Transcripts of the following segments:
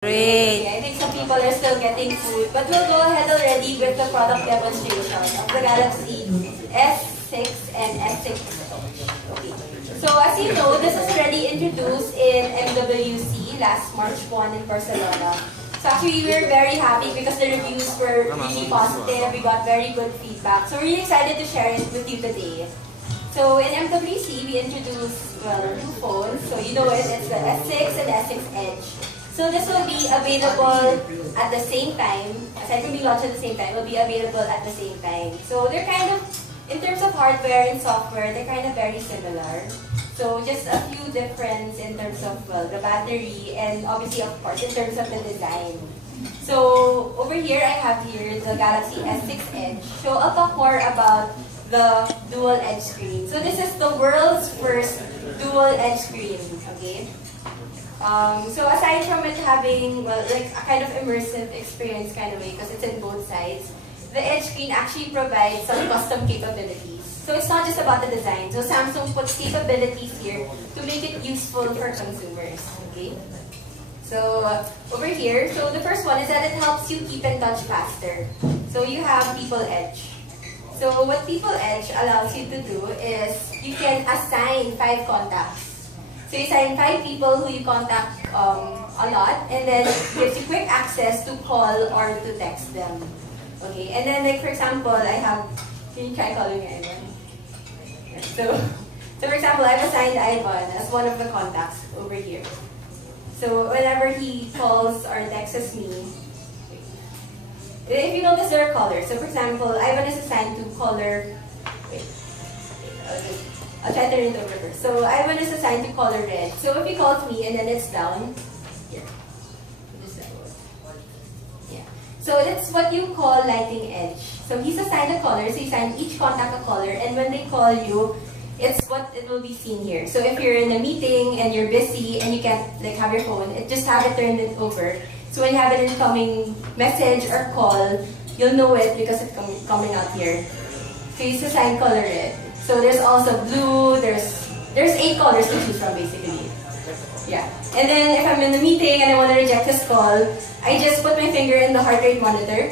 Great. Okay, I think some people are still getting food, but we'll go ahead already with the product demonstration of the Galaxy S6 and S6 Touch. Okay. So as you know, this is already introduced in MWC last March 1 in Barcelona. So actually, we were very happy because the reviews were really positive. We got very good feedback. So we're really excited to share it with you today. So in MWC, we introduced, two phones. So you know it, it's the S6 and S6 Edge. So this will be available at the same time. Aside from being launched at the same time, it will be available at the same time. So they're kind of, in terms of hardware and software, they're kind of very similar. So just a few difference in terms of, the battery and obviously, of course, in terms of the design. So over here, I have here the Galaxy S6 Edge. So I'll talk more about the dual edge screen. So this is the world's first dual edge screen, okay? So aside from it having, like a kind of immersive experience kind of way, because it's in both sides, the edge screen actually provides some custom capabilities. So it's not just about the design. So Samsung puts capabilities here to make it useful for consumers, okay? So over here, so the first one is that it helps you keep in touch faster. So you have People Edge. So what People Edge allows you to do is you can assign 5 contacts. So you assign 5 people who you contact a lot, and then it gives you quick access to call or to text them. Okay, and then like for example, I have, can you try calling me Ivan? So for example, I've assigned Ivan as one of the contacts over here. So whenever he calls or texts me, if you notice there are colors. So for example, Ivan is assigned to caller, I'll try to read it over first. So Ivan is assigned to caller red. So if he calls me and then it's down, here. Yeah. So that's what you call lighting edge. So he's assigned a caller, so you assign each contact a caller, and when they call you, it's what it will be seen here. So if you're in a meeting and you're busy and you can't like have your phone, just have it turned it over. So when you have an incoming message or call, you'll know it because it's coming out here. So he's assigned color red. So there's also blue, there's 8 colors to choose from basically. Yeah. And then if I'm in a meeting and I want to reject his call, I just put my finger in the heart rate monitor.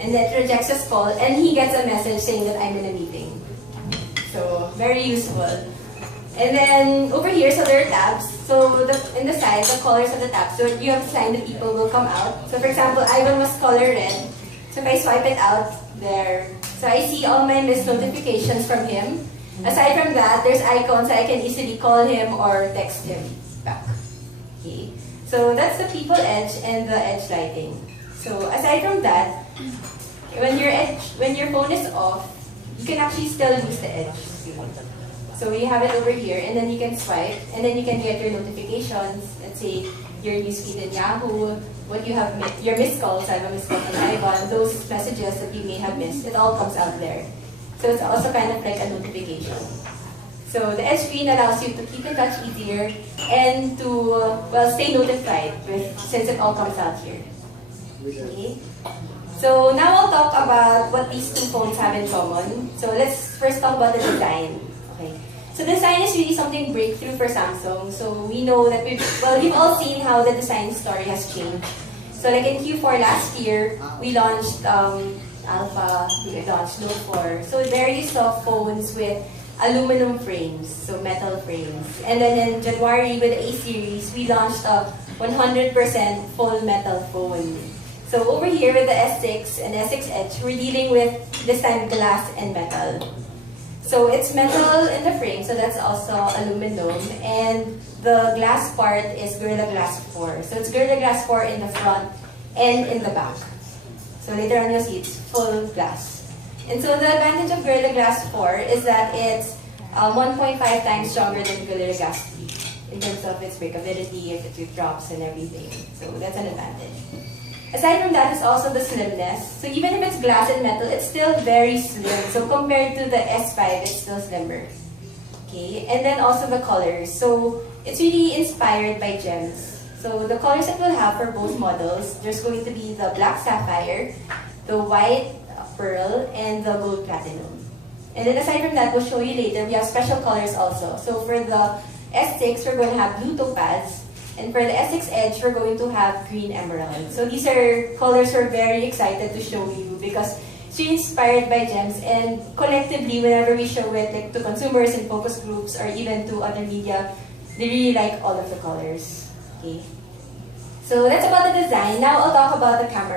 And that rejects his call, and he gets a message saying that I'm in a meeting. So very useful. And then over here, so there are tabs. So in the side, the colors of the tabs. So you have to sign the people will come out. So for example, Ivan was color red. So if I swipe it out, there. So I see all my missed notifications from him. Aside from that, there's icons so I can easily call him or text him back. Okay. So that's the People Edge and the edge lighting. So aside from that, when your phone is off, you can actually still use the edge. So you have it over here, and then you can swipe, and then you can get your notifications. Let's say your newsfeed in Yahoo, what you have, your missed calls. I have a missed call from Ivan. Those messages that you may have missed, it all comes out there. So it's also kind of like a notification. So the edge screen allows you to keep in touch easier and to stay notified since it all comes out here. Okay. So now I'll talk about what these two phones have in common. So let's first talk about the design. Okay. So design is really something breakthrough for Samsung. So we know that we've all seen how the design story has changed. So like in Q4 last year, we launched Alpha, we launched Note 4. So there you saw phones with aluminum frames, so metal frames. And then in January with the A series, we launched a 100% full metal phone. So over here with the S6 and S6 Edge, we're dealing with this time glass and metal. So it's metal in the frame, so that's also aluminum, and the glass part is Gorilla Glass 4. So it's Gorilla Glass 4 in the front and in the back. So later on you'll see it's full glass. And so the advantage of Gorilla Glass 4 is that it's 1.5 times stronger than Gorilla Glass 3 in terms of its breakability, if it drops and everything. So that's an advantage. Aside from that is also the slimness. So even if it's glass and metal, it's still very slim. So compared to the S5, it's still slimmer. Okay, and then also the colors. So it's really inspired by gems. So the colors that we'll have for both models, there's going to be the black sapphire, the white pearl, and the gold platinum. And then aside from that, we'll show you later, we have special colors also. So for the S6, we're going to have blue topaz, And for the S6 Edge, we're going to have green emerald. So these are colors we're very excited to show you because it's really inspired by gems, and collectively, whenever we show it like to consumers and focus groups or even to other media, they really like all of the colors. Okay. So that's about the design. Now I'll talk about the camera.